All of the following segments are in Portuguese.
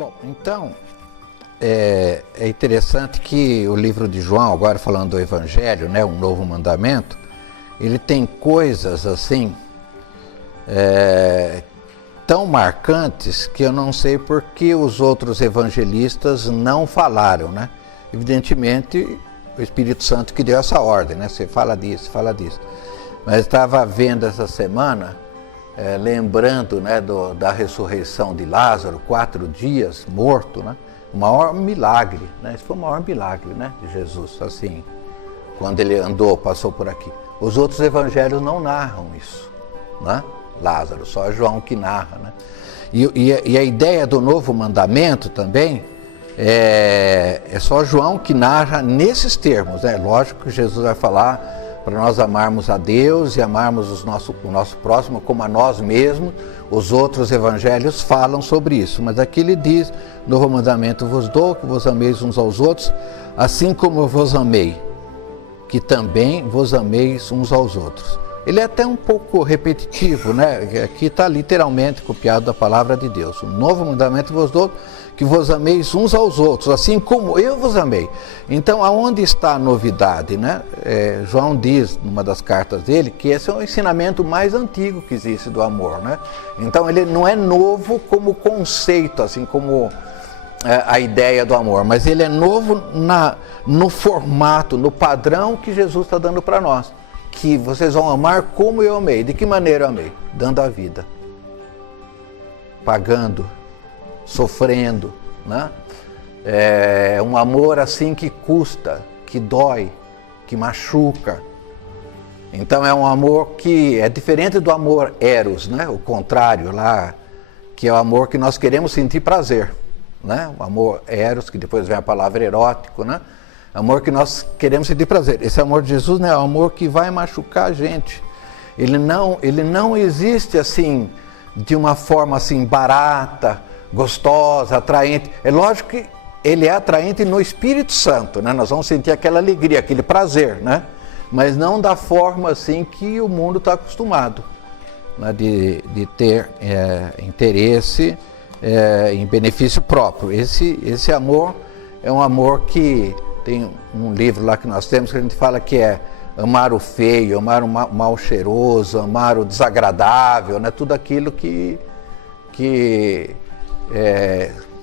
Bom, então, é interessante que o livro de João, agora falando do Evangelho, né, um novo mandamento, ele tem coisas assim, tão marcantes que eu não sei por que os outros evangelistas não falaram, né? Evidentemente, o Espírito Santo que deu essa ordem, né? Você fala disso, fala disso. Mas estava vendo essa semana, lembrando, né, da ressurreição de Lázaro, 4 dias morto, né? O maior milagre, né? Esse foi o maior milagre, né, de Jesus, assim, quando ele andou, passou por aqui. Os outros evangelhos não narram isso, né? Lázaro, só João que narra, né? E a ideia do novo mandamento também é só João que narra nesses termos, né? Lógico que Jesus vai falar para nós amarmos a Deus e amarmos o nosso próximo como a nós mesmos. Os outros evangelhos falam sobre isso, mas aqui ele diz: novo mandamento vos dou, que vos ameis uns aos outros, assim como eu vos amei, que também vos ameis uns aos outros. Ele é até um pouco repetitivo, né? Aqui está literalmente copiado da palavra de Deus. O novo mandamento vos dou, que vos ameis uns aos outros, assim como eu vos amei. Então, aonde está a novidade, né? João diz, numa das cartas dele, que esse é o ensinamento mais antigo que existe do amor, né? Então, ele não é novo como conceito, assim como a ideia do amor, mas ele é novo no formato, no padrão que Jesus está dando para nós. Que vocês vão amar como eu amei. De que maneira eu amei? Dando a vida, pagando, sofrendo, né? É um amor assim que custa, que dói, que machuca. Então é um amor que é diferente do amor eros, né? O contrário lá, que é o amor que nós queremos sentir prazer, né? O amor eros, que depois vem a palavra erótico, né? Amor que nós queremos sentir prazer. Esse amor de Jesus, né, é um amor que vai machucar a gente. Ele não existe assim, de uma forma assim barata, gostosa, atraente. É lógico que ele é atraente no Espírito Santo, né? Nós vamos sentir aquela alegria, aquele prazer, né? Mas não da forma assim que o mundo está acostumado, né? De ter interesse em benefício próprio. Esse amor é um amor que tem um livro lá que nós temos que a gente fala que é amar o feio, amar o mal cheiroso, amar o desagradável, né? Tudo aquilo que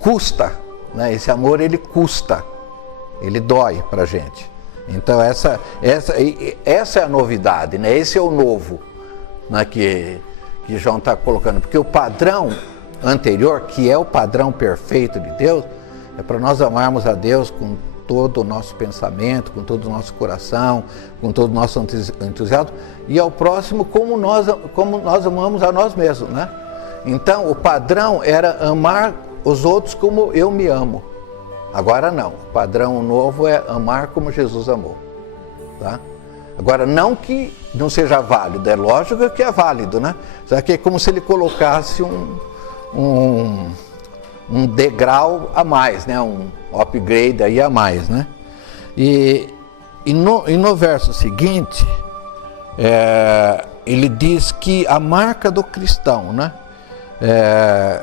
custa, né? Esse amor, ele custa, ele dói pra gente. Então essa é a novidade, né? Esse é o novo, né? que João está colocando, porque o padrão anterior, que é o padrão perfeito de Deus, é para nós amarmos a Deus com todo o nosso pensamento, com todo o nosso coração, com todo o nosso entusiasmo, e ao próximo como nós amamos a nós mesmos, né? Então o padrão era amar os outros como eu me amo. Agora não, o padrão novo é amar como Jesus amou, tá? Agora, não que não seja válido, é lógico que é válido, né? Só que é como se ele colocasse um degrau a mais, né? Um upgrade aí a mais, né? E no verso seguinte, ele diz que a marca do cristão, né?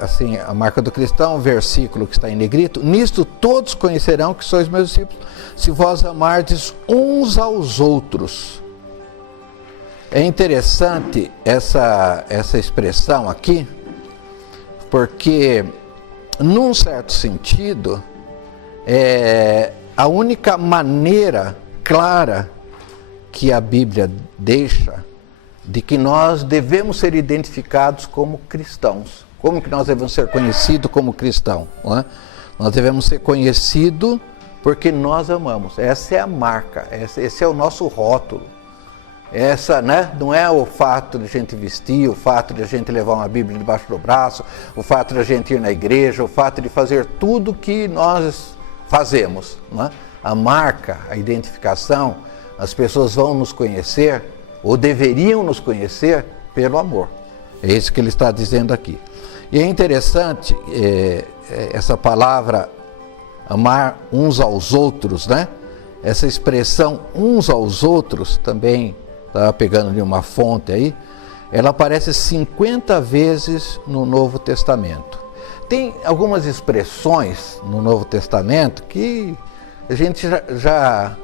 Assim, a marca do cristão, versículo que está em negrito: nisto todos conhecerão que sois meus discípulos, se vós amardes uns aos outros. É interessante essa expressão aqui, porque num certo sentido, a única maneira clara que a Bíblia deixa de que nós devemos ser identificados como cristãos. Como que nós devemos ser conhecidos como cristãos? Não é? Nós devemos ser conhecidos porque nós amamos. Essa é a marca, esse é o nosso rótulo. Essa, né, não é o fato de a gente vestir, o fato de a gente levar uma Bíblia debaixo do braço, o fato de a gente ir na igreja, o fato de fazer tudo que nós fazemos. Não é? A marca, a identificação, as pessoas vão nos conhecer, ou deveriam nos conhecer, pelo amor. É isso que ele está dizendo aqui. E é interessante essa palavra amar uns aos outros, né? Essa expressão uns aos outros também, estava pegando de uma fonte aí, ela aparece 50 vezes no Novo Testamento. Tem algumas expressões no Novo Testamento que a gente já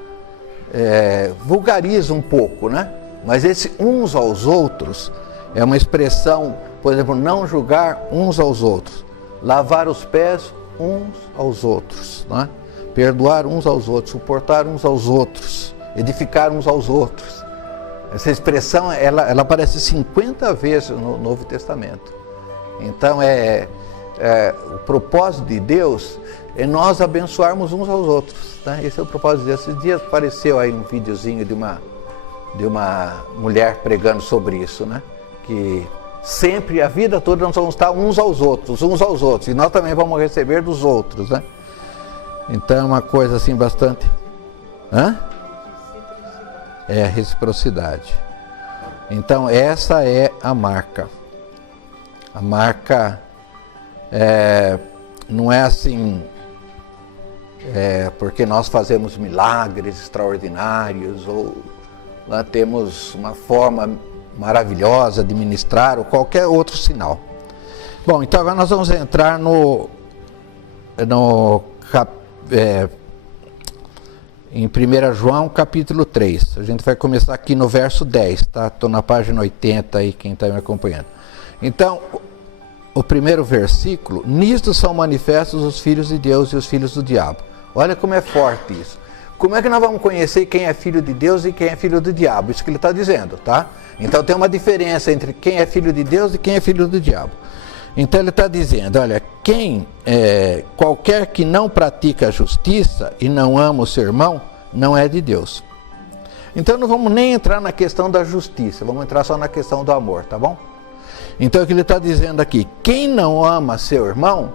vulgariza um pouco, né? Mas esse uns aos outros é uma expressão, por exemplo, não julgar uns aos outros, lavar os pés uns aos outros, né? Perdoar uns aos outros, suportar uns aos outros, edificar uns aos outros. Essa expressão ela aparece 50 vezes no Novo Testamento. Então o propósito de Deus é nós abençoarmos uns aos outros, tá? Esse é o propósito de Deus. Esses dias apareceu aí um videozinho de uma mulher pregando sobre isso, né? Que sempre, a vida toda, nós vamos estar uns aos outros, e nós também vamos receber dos outros, né? Então é uma coisa assim bastante... É a reciprocidade. Então essa é a marca. A marca não é assim, porque nós fazemos milagres extraordinários ou lá temos uma forma maravilhosa de ministrar ou qualquer outro sinal. Bom, então agora nós vamos entrar em 1 João capítulo 3. A gente vai começar aqui no verso 10, tá? Estou na página 80 aí, quem está me acompanhando. Então, o primeiro versículo: nisto são manifestos os filhos de Deus e os filhos do diabo. Olha como é forte isso. Como é que nós vamos conhecer quem é filho de Deus e quem é filho do diabo? Isso que ele está dizendo, tá? Então tem uma diferença entre quem é filho de Deus e quem é filho do diabo. Então ele está dizendo, olha, qualquer que não pratica a justiça e não ama o seu irmão, não é de Deus. Então não vamos nem entrar na questão da justiça, vamos entrar só na questão do amor, tá bom? Então o que ele está dizendo aqui, quem não ama seu irmão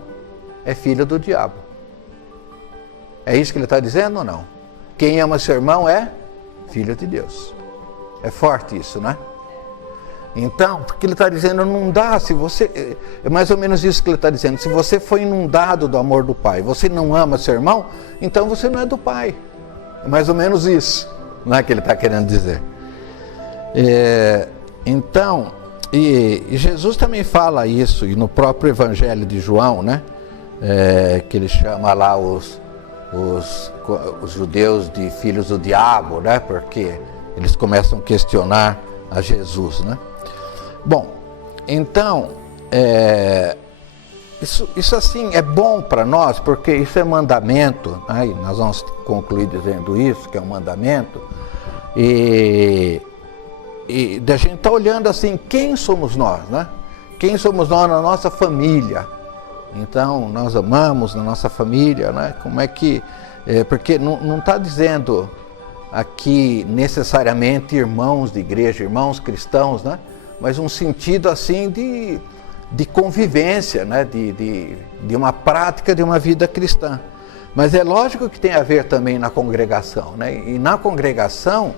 é filho do diabo. É isso que ele está dizendo ou não? Quem ama seu irmão é filho de Deus. É forte isso, né? Então, porque ele está dizendo, não dá, se você... É mais ou menos isso que ele está dizendo. Se você foi inundado do amor do Pai, você não ama seu irmão, então você não é do Pai. É mais ou menos isso, não é que ele está querendo dizer. Então, e Jesus também fala isso, e no próprio Evangelho de João, né? Que ele chama lá os judeus de filhos do diabo, né? Porque eles começam a questionar a Jesus, né? Bom, então, isso assim é bom para nós, porque isso é mandamento, né? E nós vamos concluir dizendo isso, que é um mandamento, e da gente tá olhando assim, quem somos nós, né? Quem somos nós na nossa família? Então, nós amamos na nossa família, né? Como é que... porque não está dizendo aqui necessariamente irmãos de igreja, irmãos cristãos, né? Mas um sentido assim de convivência, né? de uma prática de uma vida cristã. Mas é lógico que tem a ver também na congregação, né? E na congregação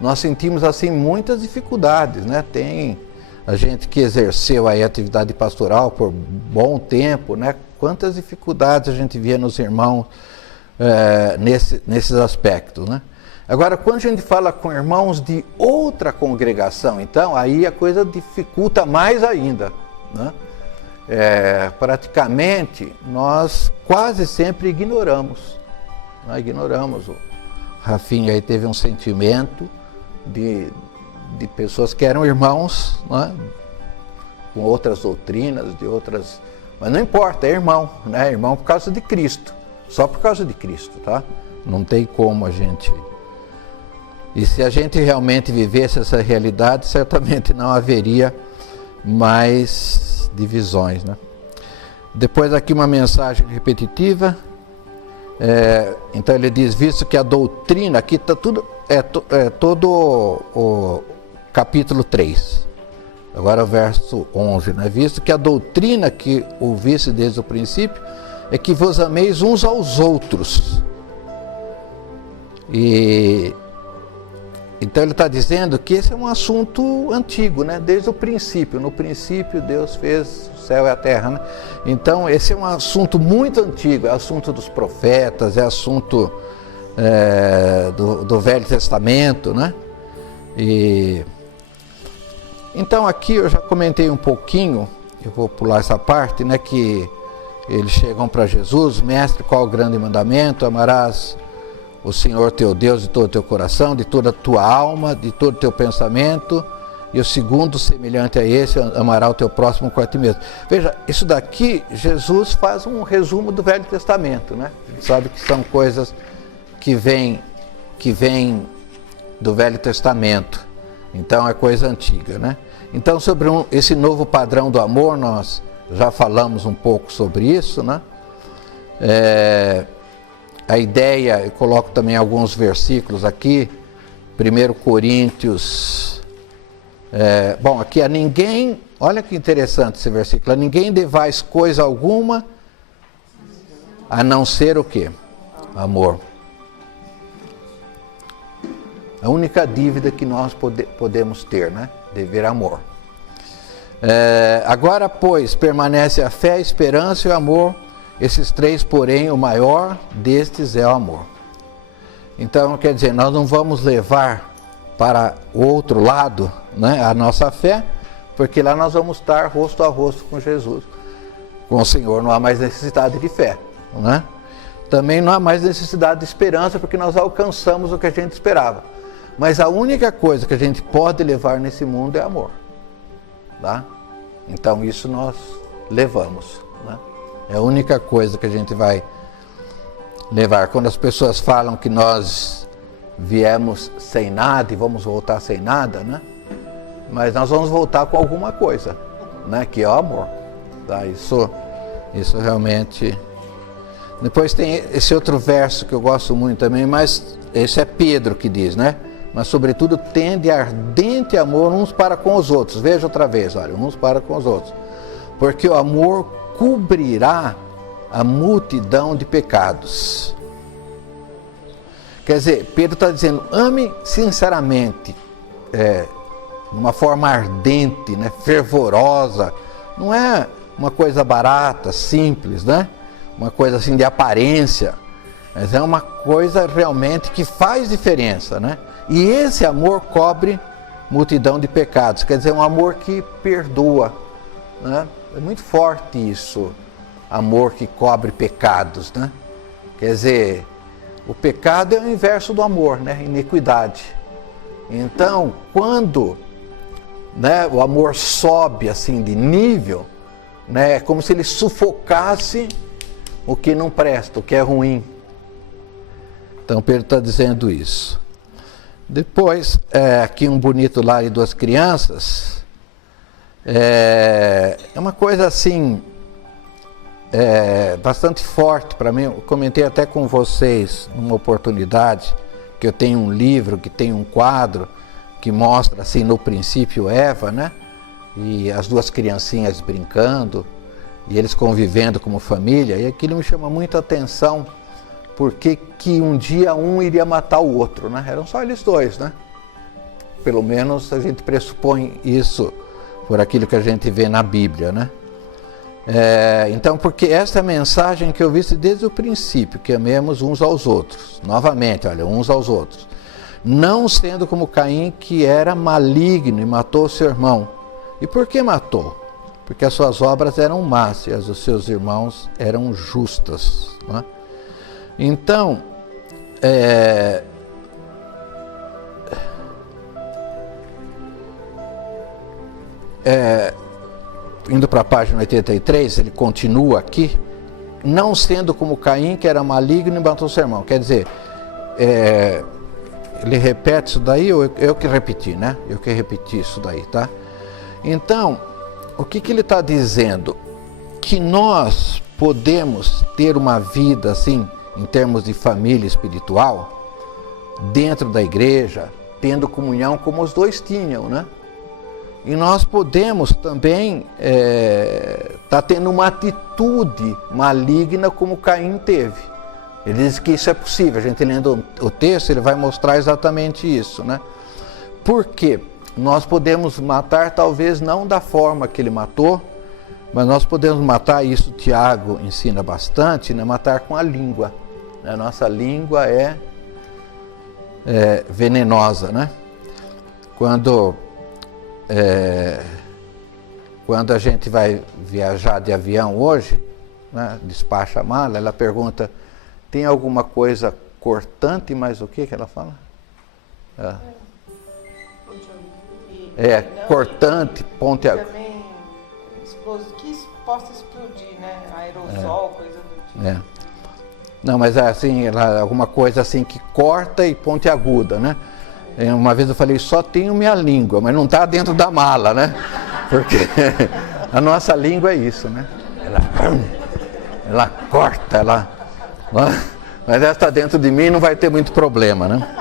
nós sentimos assim muitas dificuldades, né? Tem a gente que exerceu aí a atividade pastoral por bom tempo, né? Quantas dificuldades a gente via nos irmãos nesses aspectos, né? Agora, quando a gente fala com irmãos de outra congregação, então, aí a coisa dificulta mais ainda, né? Praticamente, nós quase sempre ignoramos. Né? Ignoramos. O Rafinha aí teve um sentimento de pessoas que eram irmãos, né? Com outras doutrinas, de outras... Mas não importa, é irmão, né? Irmão por causa de Cristo. Só por causa de Cristo, tá? Não tem como a gente... E se a gente realmente vivesse essa realidade, certamente não haveria mais divisões, né? Depois aqui uma mensagem repetitiva. Então ele diz, visto que a doutrina, aqui está tudo, todo o capítulo 3. Agora o verso 11, né? Visto que a doutrina que ouvisse desde o princípio é que vos ameis uns aos outros. Então ele está dizendo que esse é um assunto antigo, né? Desde o princípio. No princípio Deus fez o céu e a terra, né? Então esse é um assunto muito antigo, é assunto dos profetas, é assunto do Velho Testamento, né? Então aqui eu já comentei um pouquinho, eu vou pular essa parte, né? Que eles chegam para Jesus: mestre, qual o grande mandamento? Amarás o Senhor teu Deus de todo o teu coração, de toda a tua alma, de todo o teu pensamento. E o segundo, semelhante a esse, amará o teu próximo como a ti mesmo. Veja, isso daqui, Jesus faz um resumo do Velho Testamento, né? A gente sabe que são coisas que vêm do Velho Testamento. Então é coisa antiga, né? Então, sobre esse novo padrão do amor, nós já falamos um pouco sobre isso, né? A ideia, eu coloco também alguns versículos aqui, 1 Coríntios... bom, aqui a ninguém, olha que interessante esse versículo: a ninguém devais coisa alguma, a não ser o quê? Amor. A única dívida que nós podemos ter, né? Dever amor. Agora, pois, permanece a fé, a esperança e o amor. Esses três, porém, o maior destes é o amor. Então, quer dizer, nós não vamos levar para o outro lado, né, a nossa fé, porque lá nós vamos estar rosto a rosto com Jesus, com o Senhor. Não há mais necessidade de fé, né? Também não há mais necessidade de esperança, porque nós alcançamos o que a gente esperava. Mas a única coisa que a gente pode levar nesse mundo é amor, tá? Então isso nós levamos, né? É a única coisa que a gente vai levar. Quando as pessoas falam que nós viemos sem nada e vamos voltar sem nada, né? Mas nós vamos voltar com alguma coisa, né? Que é o amor, tá? Isso realmente... Depois tem esse outro verso que eu gosto muito também, mas esse é Pedro que diz, né? Mas sobretudo tende ardente amor uns para com os outros. Veja outra vez, olha, uns para com os outros. Porque o amor cobrirá a multidão de pecados. Quer dizer, Pedro está dizendo: ame sinceramente, de uma forma ardente, né, fervorosa. Não é uma coisa barata, simples, né? Uma coisa assim de aparência, mas é uma coisa realmente que faz diferença, né? E esse amor cobre multidão de pecados, quer dizer, um amor que perdoa, né? É muito forte isso, amor que cobre pecados, né? Quer dizer, o pecado é o inverso do amor, né? Iniquidade. Então, quando, né, o amor sobe assim de nível, né, é como se ele sufocasse o que não presta, o que é ruim. Então Pedro está dizendo isso. Depois, aqui um bonito lar e duas crianças. É uma coisa assim, bastante forte para mim. Eu comentei até com vocês numa oportunidade que eu tenho um livro, que tem um quadro que mostra assim no princípio Eva, né? E as duas criancinhas brincando e eles convivendo como família, e aquilo me chama muito a atenção, porque que um dia um iria matar o outro, né? Eram só eles dois, né? Pelo menos a gente pressupõe isso por aquilo que a gente vê na Bíblia, né? Então, porque essa é a mensagem que eu vi desde o princípio, que amemos uns aos outros. Novamente, olha, uns aos outros. Não sendo como Caim, que era maligno e matou seu irmão. E por que matou? Porque as suas obras eram más e as dos seus irmãos eram justas, né? Então, indo para a página 83, ele continua aqui: não sendo como Caim, que era maligno e matou seu irmão. Quer dizer, ele repete isso daí, eu que repeti, né? Eu que repeti isso daí, tá? Então, o que ele está dizendo? Que nós podemos ter uma vida assim, em termos de família espiritual, dentro da igreja, tendo comunhão como os dois tinham, né? E nós podemos também estar tendo uma atitude maligna como Caim teve. Ele diz que isso é possível. A gente lendo o texto, ele vai mostrar exatamente isso, né? Por quê? Nós podemos matar, talvez não da forma que ele matou, mas nós podemos matar, isso Tiago ensina bastante, né? Matar com a língua. A nossa língua é venenosa, né? Quando a gente vai viajar de avião hoje, né, despacha a mala, ela pergunta, tem alguma coisa cortante, mas o que ela fala? Cortante, ponte aguda. Também que possa explodir, né? Aerosol, coisa do tipo. Não, mas assim, alguma coisa assim que corta e ponte aguda, né? Uma vez eu falei, só tenho minha língua, mas não está dentro da mala, né? Porque a nossa língua é isso, né? Ela corta, mas ela está dentro de mim e não vai ter muito problema, né?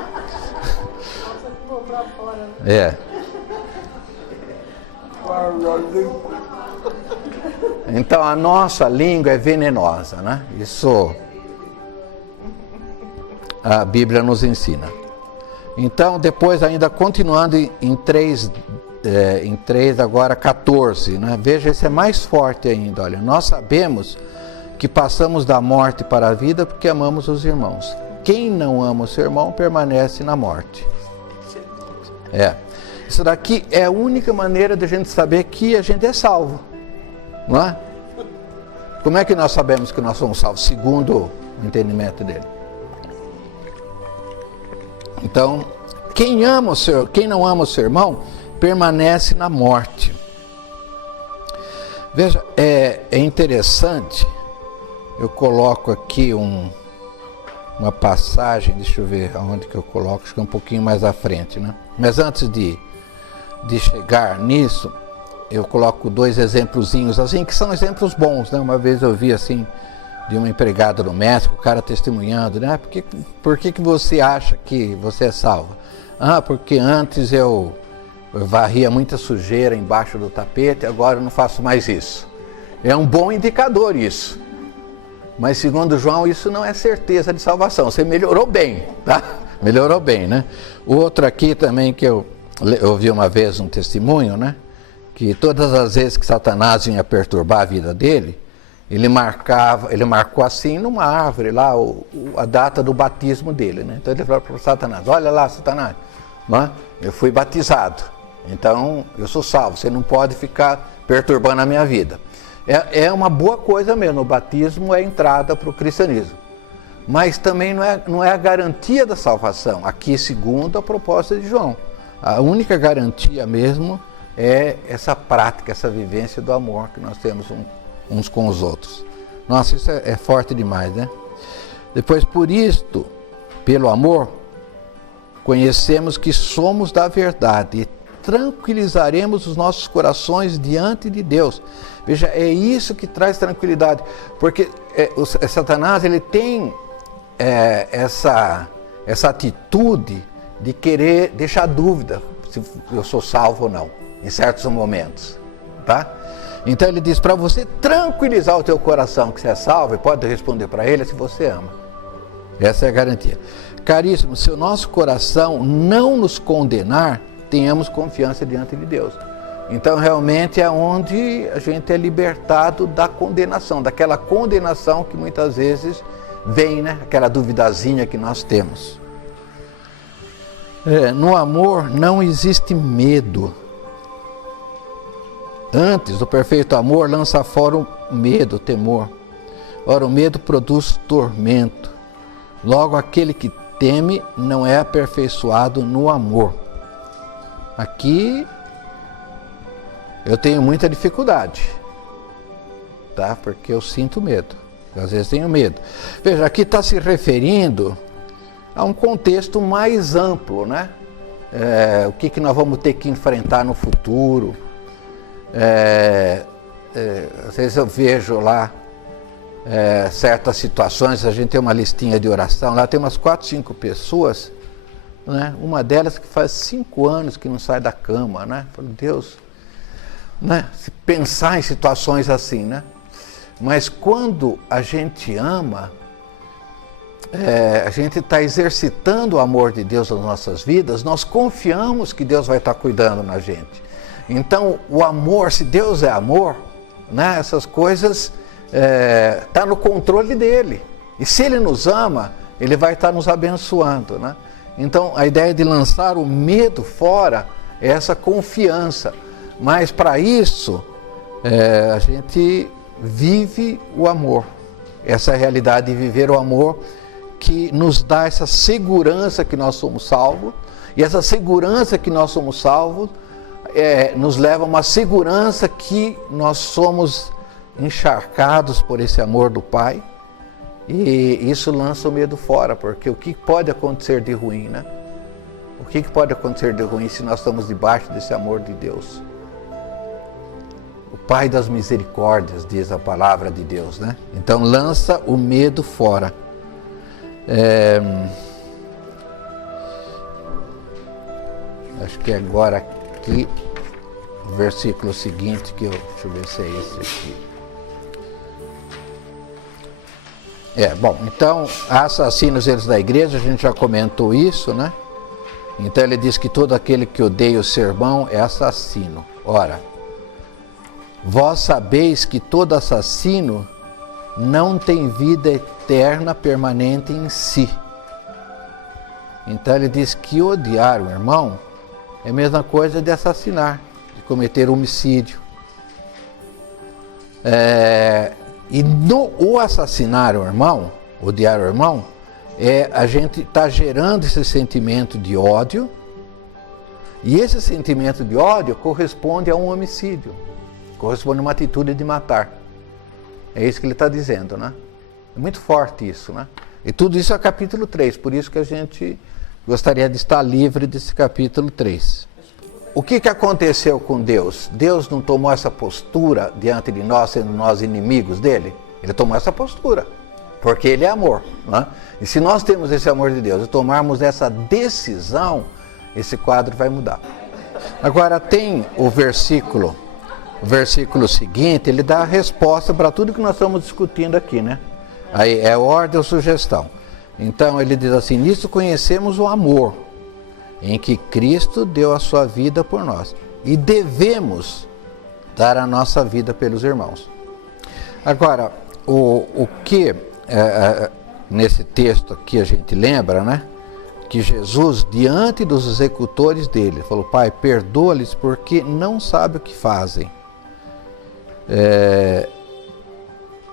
Então a nossa língua é venenosa, né? Isso a Bíblia nos ensina. Então depois ainda continuando em 3 agora 14, né? Veja, esse é mais forte ainda, olha, nós sabemos que passamos da morte para a vida porque amamos os irmãos. Quem não ama o seu irmão permanece na morte. Isso daqui é a única maneira de a gente saber que a gente é salvo, não é? Como é que nós sabemos que nós somos salvos? Segundo o entendimento dele. Então, quem não ama o seu irmão permanece na morte. Veja, é interessante, eu coloco aqui uma passagem, deixa eu ver aonde que eu coloco, acho que é um pouquinho mais à frente, né? Mas antes de chegar nisso, eu coloco 2 exemplozinhos assim, que são exemplos bons, né? Uma vez eu vi assim, de uma empregada doméstica, o cara testemunhando, né? Por que você acha que você é salva? Porque antes eu varria muita sujeira embaixo do tapete, agora eu não faço mais isso. É um bom indicador isso. Mas segundo João, isso não é certeza de salvação. Você melhorou bem, tá? Melhorou bem, né? O outro aqui também que eu ouvi uma vez um testemunho, né? Que todas as vezes que Satanás vinha perturbar a vida dele, ele marcou assim numa árvore lá a data do batismo dele, né? Então ele falou para o Satanás, olha lá, Satanás, né? Eu fui batizado, então eu sou salvo, você não pode ficar perturbando a minha vida. É uma boa coisa mesmo, o batismo é a entrada para o cristianismo. Mas também não é a garantia da salvação, aqui segundo a proposta de João. A única garantia mesmo é essa prática, essa vivência do amor que nós temos uns com os outros. Nossa, isso é forte demais, né? Depois, por isto, pelo amor, conhecemos que somos da verdade e tranquilizaremos os nossos corações diante de Deus. Veja, é isso que traz tranquilidade, porque Satanás ele tem essa atitude de querer deixar dúvida se eu sou salvo ou não, em certos momentos, tá? Então ele diz, para você tranquilizar o teu coração que você é salvo, e pode responder para ele se você ama. Essa é a garantia. Caríssimo, se o nosso coração não nos condenar, tenhamos confiança diante de Deus. Então realmente é onde a gente é libertado da condenação, daquela condenação que muitas vezes vem, né? Aquela duvidazinha que nós temos. No amor não existe medo. Antes, o perfeito amor lança fora o medo, o temor. Ora, o medo produz tormento. Logo, aquele que teme não é aperfeiçoado no amor. Aqui eu tenho muita dificuldade, tá? Porque eu sinto medo. Eu, às vezes tenho medo. Veja, aqui está se referindo a um contexto mais amplo, né? O que nós vamos ter que enfrentar no futuro. Às vezes eu vejo lá certas situações, a gente tem uma listinha de oração, lá tem umas 4, 5 pessoas, né? Uma delas que faz 5 anos que não sai da cama, né? Falo, Deus, né? Se pensar em situações assim, né? Mas quando a gente ama, a gente está exercitando o amor de Deus nas nossas vidas, nós confiamos que Deus vai estar cuidando na gente. Então, o amor, se Deus é amor, né, essas coisas tá no controle dele. E se Ele nos ama, Ele vai estar nos abençoando, né? Então, a ideia de lançar o medo fora é essa confiança. Mas, para isso, a gente vive o amor. Essa realidade de viver o amor que nos dá essa segurança que nós somos salvos, e essa segurança que nós somos salvos nos leva a uma segurança que nós somos encharcados por esse amor do Pai, e isso lança o medo fora, porque o que pode acontecer de ruim, né? O que pode acontecer de ruim se nós estamos debaixo desse amor de Deus? O Pai das misericórdias, diz a palavra de Deus, né? Então lança o medo fora. Acho que agora aqui, o versículo seguinte, deixa eu ver se é esse aqui. Bom, então, assassinos eles da igreja, a gente já comentou isso, né? Então ele diz que todo aquele que odeia o seu irmão é assassino. Ora, vós sabeis que todo assassino não tem vida eterna permanente em si. Então ele diz que odiar o irmão é a mesma coisa de assassinar, de cometer homicídio. E o assassinar o irmão, odiar o irmão, a gente está gerando esse sentimento de ódio, e esse sentimento de ódio corresponde a um homicídio, corresponde a uma atitude de matar. É isso que ele está dizendo, né? É muito forte isso, né? E tudo isso é capítulo 3, por isso que a gente gostaria de estar livre desse capítulo 3. O que aconteceu com Deus? Deus não tomou essa postura diante de nós, sendo nós inimigos dele? Ele tomou essa postura, porque ele é amor, né? E se nós temos esse amor de Deus e tomarmos essa decisão, esse quadro vai mudar. Agora tem o versículo seguinte, ele dá a resposta para tudo que nós estamos discutindo aqui, né? Aí é ordem ou sugestão. Então ele diz assim: nisso conhecemos o amor, em que Cristo deu a sua vida por nós, e devemos dar a nossa vida pelos irmãos. Agora, o que nesse texto aqui a gente lembra, né? Que Jesus, diante dos executores dele, falou: Pai, perdoa-lhes porque não sabem o que fazem.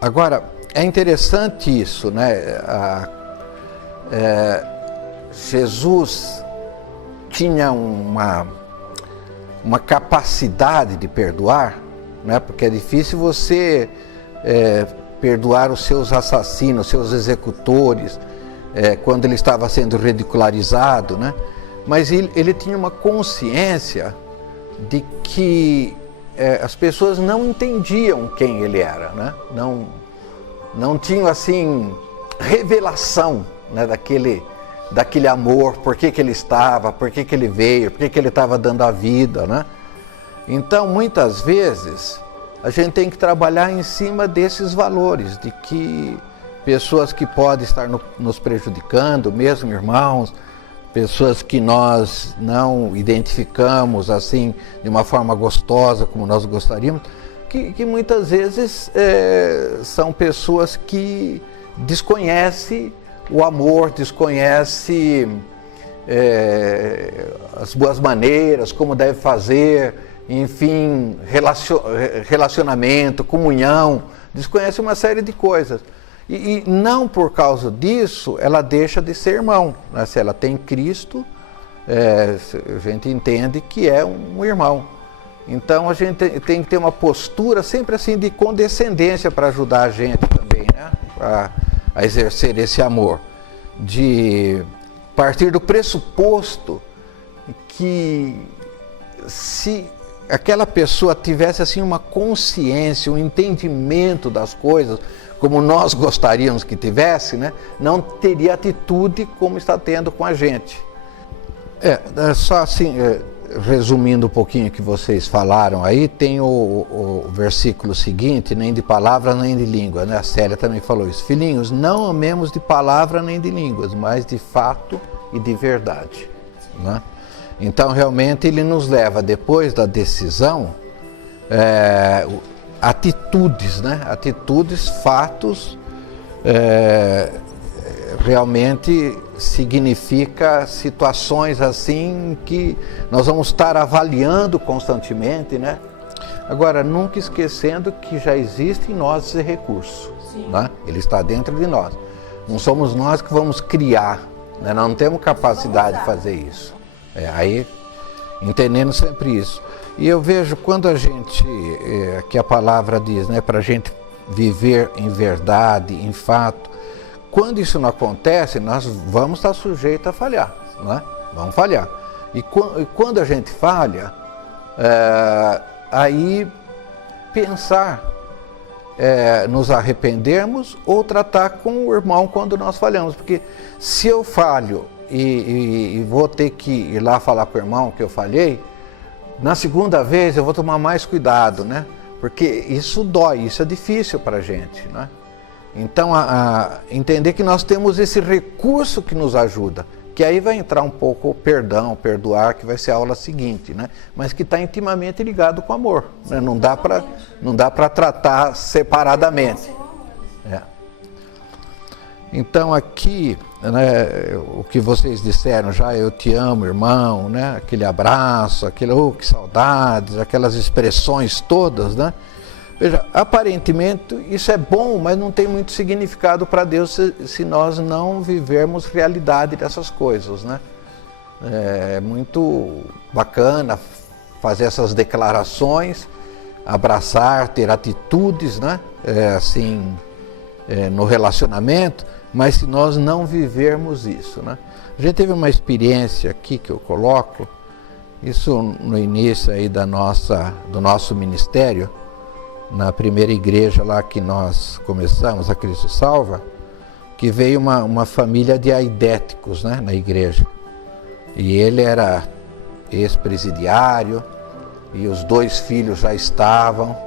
Agora, é interessante isso, né? Jesus tinha uma capacidade de perdoar, né? Porque é difícil você perdoar os seus assassinos, os seus executores, quando ele estava sendo ridicularizado, né? Mas ele tinha uma consciência de que as pessoas não entendiam quem ele era, né? Não tinham assim revelação, né, daquele amor, por que ele estava, por que ele veio, por que ele estava dando a vida, né? Então, muitas vezes, a gente tem que trabalhar em cima desses valores, de que pessoas que podem estar nos prejudicando, mesmo irmãos, pessoas que nós não identificamos assim de uma forma gostosa como nós gostaríamos, que muitas vezes são pessoas que desconhecem o amor, desconhecem as boas maneiras, como deve fazer, enfim, relacionamento, comunhão, desconhecem uma série de coisas. E não por causa disso ela deixa de ser irmão, né? Se ela tem Cristo, a gente entende que é um irmão. Então a gente tem que ter uma postura sempre assim de condescendência para ajudar a gente também, né? A exercer esse amor, de partir do pressuposto que se aquela pessoa tivesse assim uma consciência, um entendimento das coisas, como nós gostaríamos que tivesse, né, não teria atitude como está tendo com a gente. Só assim, resumindo um pouquinho o que vocês falaram aí, tem o versículo seguinte: nem de palavra nem de língua, né? A Célia também falou isso. Filhinhos, não amemos de palavra nem de línguas, mas de fato e de verdade, né? Então realmente ele nos leva, depois da decisão, atitudes, né? Atitudes, fatos, realmente significa situações assim que nós vamos estar avaliando constantemente, né? Agora, nunca esquecendo que já existe em nós esse recurso, né? Ele está dentro de nós. Não somos nós que vamos criar, né? Nós não temos capacidade de fazer isso. Aí, entendendo sempre isso. E eu vejo quando a gente, que a palavra diz, né, para a gente viver em verdade, em fato, quando isso não acontece, nós vamos estar sujeitos a falhar, né? Vamos falhar. E quando a gente falha, aí pensar, nos arrependermos ou tratar com o irmão quando nós falhamos. Porque se eu falho e vou ter que ir lá falar com o irmão que eu falhei, na segunda vez eu vou tomar mais cuidado, né? Porque isso dói, isso é difícil para a gente, né? Então, entender que nós temos esse recurso que nos ajuda, que aí vai entrar um pouco o perdão, perdoar, que vai ser a aula seguinte, né? Mas que está intimamente ligado com o amor, né? Não dá para tratar separadamente. Então aqui, né, o que vocês disseram já, eu te amo, irmão, né? Aquele abraço, aquele, que saudades, aquelas expressões todas, né? Veja, aparentemente isso é bom, mas não tem muito significado para Deus se nós não vivermos realidade dessas coisas, né? É muito bacana fazer essas declarações, abraçar, ter atitudes, né? No relacionamento, mas se nós não vivermos isso, né? A gente teve uma experiência aqui que eu coloco, isso no início aí do nosso ministério, na primeira igreja lá que nós começamos, a Cristo Salva, que veio uma família de aidéticos, né, na igreja. E ele era ex-presidiário e os 2 filhos já estavam.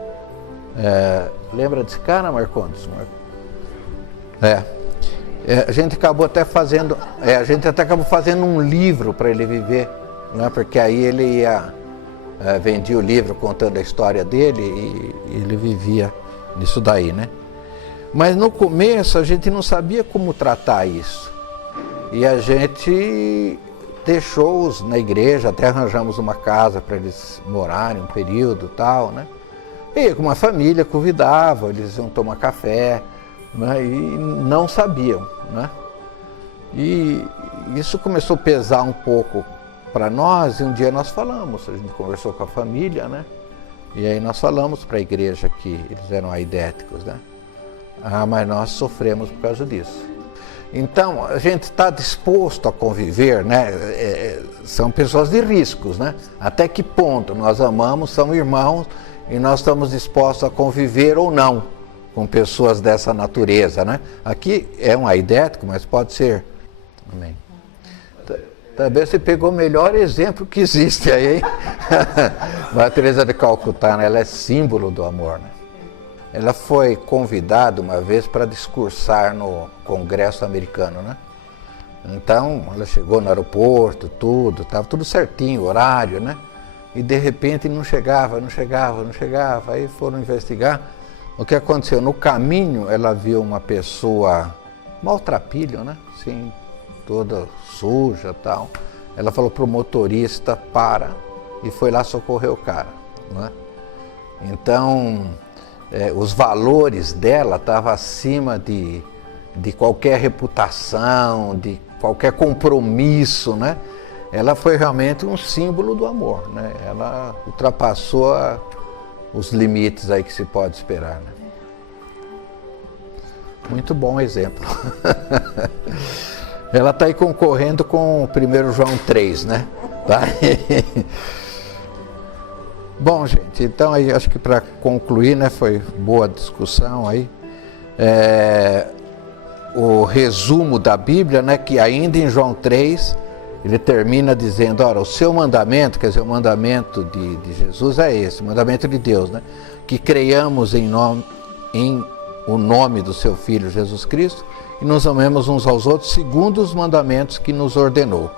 Lembra desse cara, Marcondes? A gente acabou até fazendo, acabou fazendo um livro para ele viver, né, porque aí ele vendia o livro contando a história dele e ele vivia nisso daí, né? Mas no começo a gente não sabia como tratar isso. E a gente deixou-os na igreja, até arranjamos uma casa para eles morarem um período e tal, né? E uma família convidava, eles iam tomar café, né? E não sabiam, né? E isso começou a pesar um pouco para nós, e um dia nós falamos, a gente conversou com a família, né? E aí nós falamos para a igreja que eles eram aidéticos, né? Mas nós sofremos por causa disso. Então, a gente está disposto a conviver, né? São pessoas de riscos, né? Até que ponto nós amamos, são irmãos, e nós estamos dispostos a conviver ou não com pessoas dessa natureza, né? Aqui é um aidético, mas pode ser. Amém. Também você pegou o melhor exemplo que existe aí, hein? A Teresa de Calcutá, né? Ela é símbolo do amor, né? Ela foi convidada uma vez para discursar no Congresso americano, né? Então, ela chegou no aeroporto, estava tudo certinho, horário, né? E de repente não chegava. Aí foram investigar. O que aconteceu? No caminho, ela viu uma pessoa maltrapilho, né? Assim, toda suja e tal. Ela falou pro motorista, para, e foi lá socorrer o cara, né? Então, os valores dela estavam acima de qualquer reputação, de qualquer compromisso, né? Ela foi realmente um símbolo do amor, né? Ela ultrapassou os limites aí que se pode esperar, né? Muito bom exemplo. Ela está aí concorrendo com o 1 João 3, né? Tá? Bom, gente, então aí acho que para concluir, né, foi boa discussão aí. O resumo da Bíblia, né, que ainda em João 3, ele termina dizendo, olha, o seu mandamento, quer dizer, o mandamento de Jesus é esse, o mandamento de Deus, né? Que creiamos em o nome do seu Filho Jesus Cristo e nos amemos uns aos outros segundo os mandamentos que nos ordenou.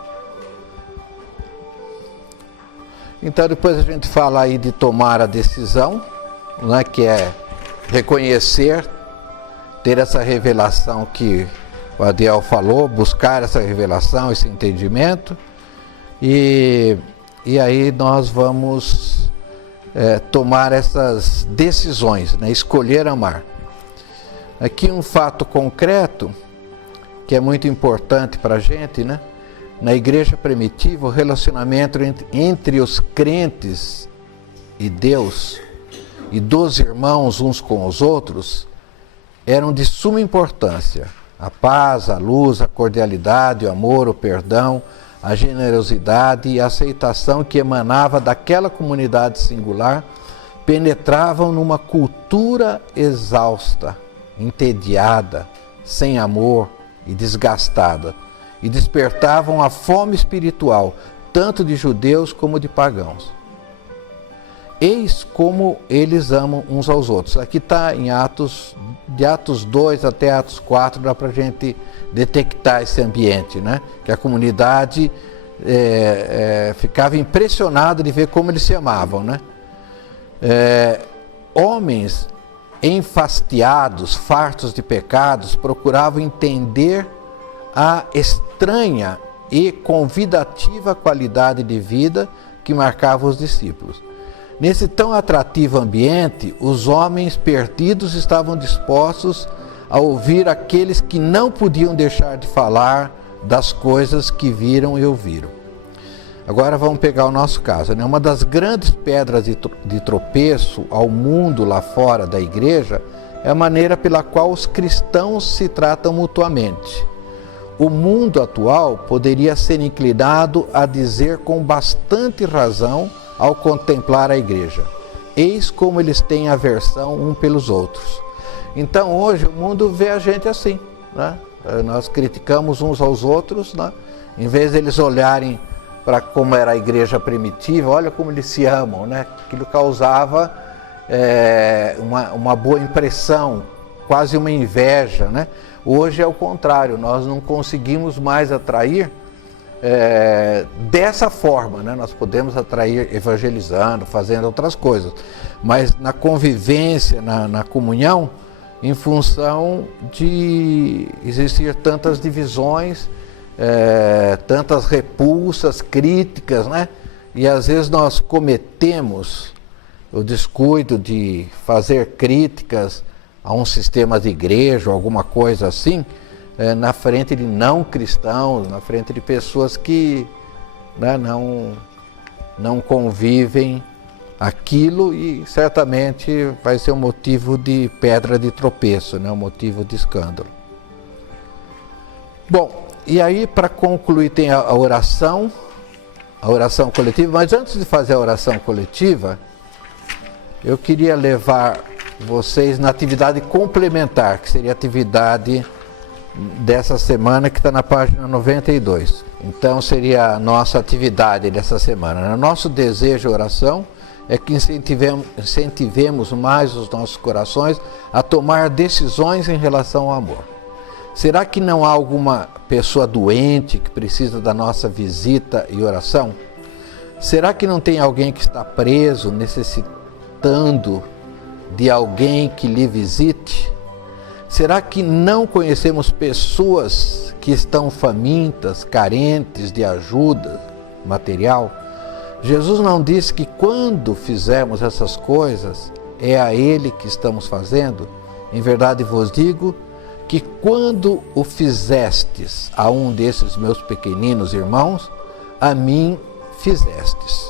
Então depois a gente fala aí de tomar a decisão, né, que é reconhecer, ter essa revelação que o Adiel falou, buscar essa revelação, esse entendimento, e aí nós vamos tomar essas decisões, né? Escolher amar. Aqui um fato concreto, que é muito importante para a gente, né? Na igreja primitiva, o relacionamento entre os crentes e Deus, e dos irmãos uns com os outros, eram de suma importância. A paz, a luz, a cordialidade, o amor, o perdão, a generosidade e a aceitação que emanava daquela comunidade singular penetravam numa cultura exausta, entediada, sem amor e desgastada, e despertavam a fome espiritual, tanto de judeus como de pagãos. Eis como eles amam uns aos outros. Aqui está em Atos, de Atos 2 até Atos 4, dá para a gente detectar esse ambiente, né? Que a comunidade ficava impressionada de ver como eles se amavam, né? Homens enfastiados, fartos de pecados, procuravam entender a estranha e convidativa qualidade de vida que marcava os discípulos. Nesse tão atrativo ambiente, os homens perdidos estavam dispostos a ouvir aqueles que não podiam deixar de falar das coisas que viram e ouviram. Agora vamos pegar o nosso caso, né? Uma das grandes pedras de tropeço ao mundo lá fora da igreja é a maneira pela qual os cristãos se tratam mutuamente. O mundo atual poderia ser inclinado a dizer com bastante razão ao contemplar a igreja: eis como eles têm aversão um pelos outros. Então hoje o mundo vê a gente assim, né? Nós criticamos uns aos outros, né? Em vez de eles olharem para como era a igreja primitiva, olha como eles se amam, né? Aquilo causava uma boa impressão, quase uma inveja, né? Hoje é o contrário, nós não conseguimos mais atrair dessa forma, né? Nós podemos atrair evangelizando, fazendo outras coisas, mas na convivência, na comunhão, em função de existir tantas divisões, tantas repulsas, críticas, né? E às vezes nós cometemos o descuido de fazer críticas a um sistema de igreja ou alguma coisa assim, na frente de não cristãos, na frente de pessoas que, né, não convivem aquilo, e certamente vai ser um motivo de pedra de tropeço, né, um motivo de escândalo. Bom, e aí para concluir tem a oração coletiva, mas antes de fazer a oração coletiva, eu queria levar vocês na atividade complementar, que seria a atividade dessa semana, que está na página 92. Então seria a nossa atividade dessa semana. Nosso desejo e oração é que incentivemos mais os nossos corações a tomar decisões em relação ao amor. Será que não há alguma pessoa doente que precisa da nossa visita e oração? Será que não tem alguém que está preso, necessitando de alguém que lhe visite? Será que não conhecemos pessoas que estão famintas, carentes de ajuda material? Jesus não disse que quando fizermos essas coisas, é a Ele que estamos fazendo? Em verdade vos digo que quando o fizestes a um desses meus pequeninos irmãos, a mim fizestes.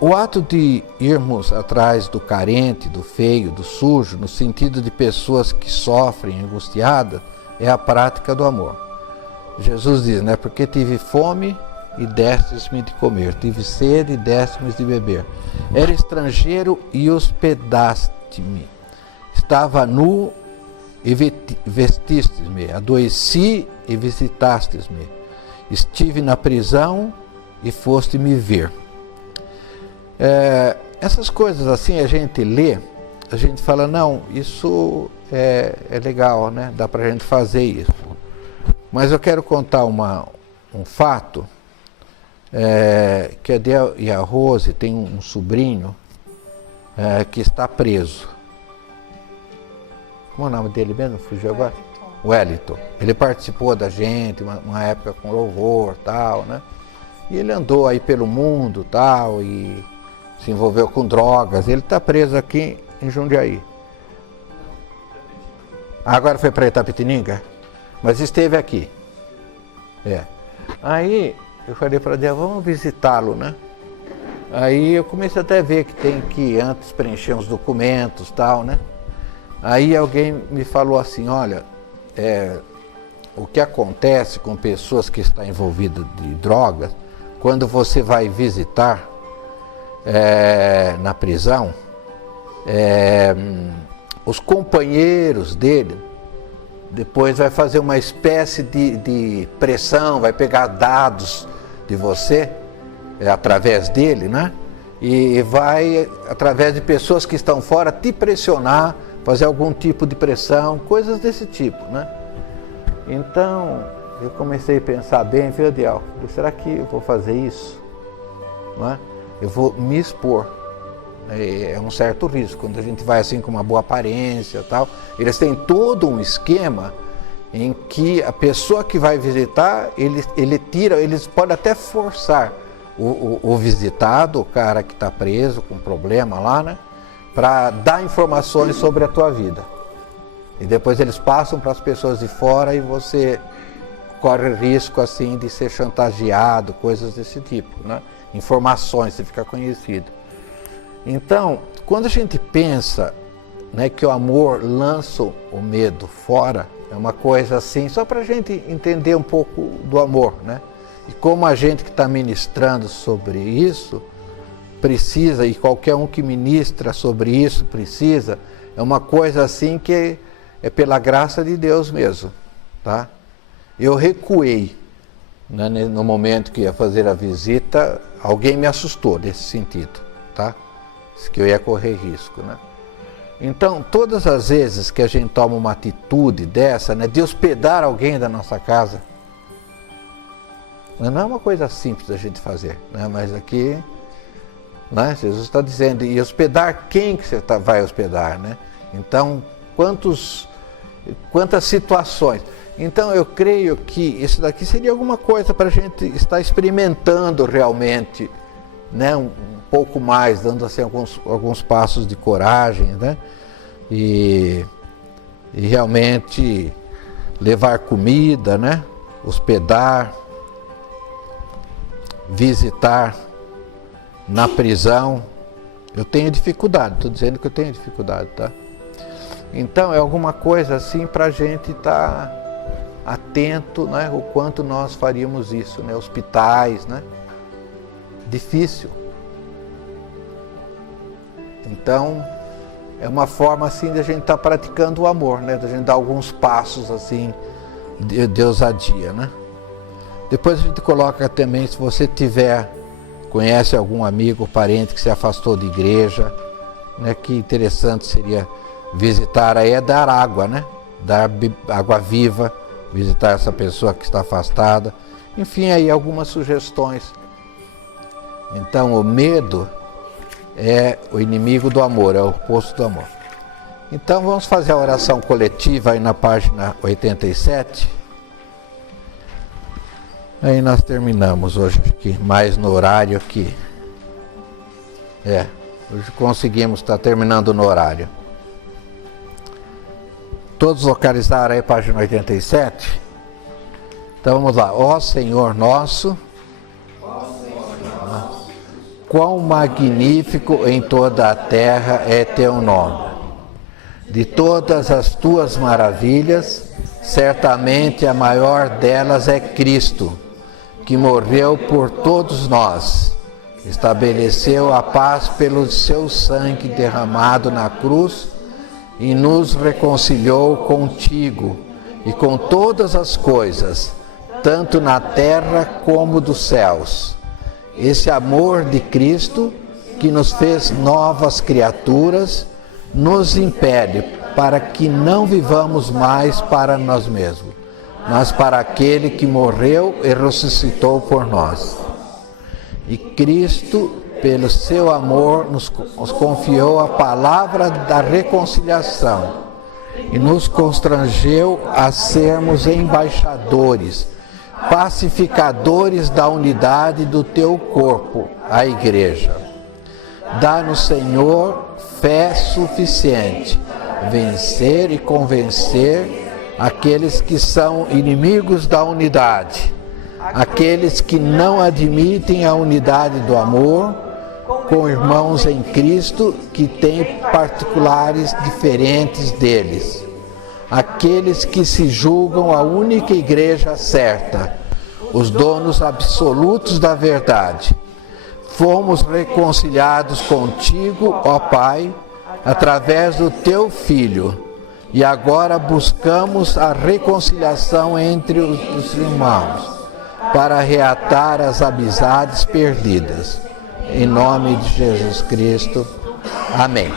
O ato de irmos atrás do carente, do feio, do sujo, no sentido de pessoas que sofrem, angustiadas, é a prática do amor. Jesus diz, né? Porque tive fome e destes-me de comer, tive sede e destes-me de beber. Era estrangeiro e hospedaste-me. Estava nu e vestistes-me. Adoeci e visitastes-me. Estive na prisão e foste me ver. Essas coisas assim a gente lê, a gente fala, não, isso é legal, né? Dá pra gente fazer isso. Mas eu quero contar um fato, que a Del e a Rose tem um sobrinho que está preso. Como é o nome dele mesmo? Fugiu agora? Wellington. Ele participou da gente, uma época com louvor, tal, né? E ele andou aí pelo mundo, tal, e se envolveu com drogas. Ele está preso aqui em Jundiaí. Agora foi para Itapetininga? Mas esteve aqui. Aí eu falei para Deus, vamos visitá-lo, né? Aí eu comecei até a ver que tem que antes preencher uns documentos e tal, né? Aí alguém me falou assim, olha, o que acontece com pessoas que estão envolvidas de drogas, quando você vai visitar na prisão, os companheiros dele, depois vai fazer uma espécie de pressão, vai pegar dados de você, através dele, né? E vai, através de pessoas que estão fora, te pressionar, fazer algum tipo de pressão, coisas desse tipo, né? Então, eu comecei a pensar bem, viu, Adiel? Será que eu vou fazer isso? Não é? Eu vou me expor. É um certo risco, quando a gente vai assim com uma boa aparência e tal. Eles têm todo um esquema em que a pessoa que vai visitar, eles podem até forçar o visitado, o cara que está preso com problema lá, né? Para dar informações sobre a tua vida. E depois eles passam para as pessoas de fora e você corre risco assim de ser chantageado, coisas desse tipo, né? Informações, você fica conhecido. Então, quando a gente pensa, né, que o amor lança o medo fora, é uma coisa assim, só para a gente entender um pouco do amor, né? E como a gente que está ministrando sobre isso precisa, e qualquer um que ministra sobre isso precisa, é uma coisa assim que é pela graça de Deus mesmo, tá? Eu recuei, né, no momento que ia fazer a visita, alguém me assustou nesse sentido, tá? Que eu ia correr risco, né? Então, todas as vezes que a gente toma uma atitude dessa, né, de hospedar alguém da nossa casa, não é uma coisa simples da gente fazer, né? Mas aqui, né, Jesus está dizendo, e hospedar quem que você vai hospedar, né? Então, quantas situações. Então, eu creio que isso daqui seria alguma coisa para a gente estar experimentando realmente, né, um pouco mais, dando assim alguns passos de coragem, né? E realmente levar comida, né? Hospedar, visitar na prisão. Eu tenho dificuldade, estou dizendo que eu tenho dificuldade, tá? Então é alguma coisa assim para a gente estar atento, né? O quanto nós faríamos isso, né? Hospitais, né? Difícil. Então, é uma forma assim de a gente estar praticando o amor, né? De a gente dar alguns passos assim de ousadia, né? Depois a gente coloca também, se você conhece algum amigo, parente que se afastou de igreja, né? Que interessante seria visitar aí, dar água, né? Dar água viva, visitar essa pessoa que está afastada. Enfim, aí algumas sugestões. Então, o medo é o inimigo do amor, é o oposto do amor. Então vamos fazer a oração coletiva aí na página 87. Aí nós terminamos hoje aqui, mais no horário aqui. Hoje conseguimos estar terminando no horário. Todos localizaram aí a página 87? Então vamos lá. Ó Senhor nosso, quão magnífico em toda a terra é teu nome. De todas as tuas maravilhas, certamente a maior delas é Cristo, que morreu por todos nós, estabeleceu a paz pelo seu sangue derramado na cruz e nos reconciliou contigo e com todas as coisas, tanto na terra como dos céus. Esse amor de Cristo, que nos fez novas criaturas, nos impede para que não vivamos mais para nós mesmos, mas para aquele que morreu e ressuscitou por nós. E Cristo, pelo seu amor, nos confiou a palavra da reconciliação e nos constrangeu a sermos embaixadores, pacificadores da unidade do teu corpo, a Igreja. Dá-nos, Senhor, fé suficiente, vencer e convencer aqueles que são inimigos da unidade, aqueles que não admitem a unidade do amor, com irmãos em Cristo que têm particulares diferentes deles, aqueles que se julgam a única igreja certa, os donos absolutos da verdade. Fomos reconciliados contigo, ó Pai, através do teu Filho, e agora buscamos a reconciliação entre os irmãos, para reatar as amizades perdidas. Em nome de Jesus Cristo. Amém.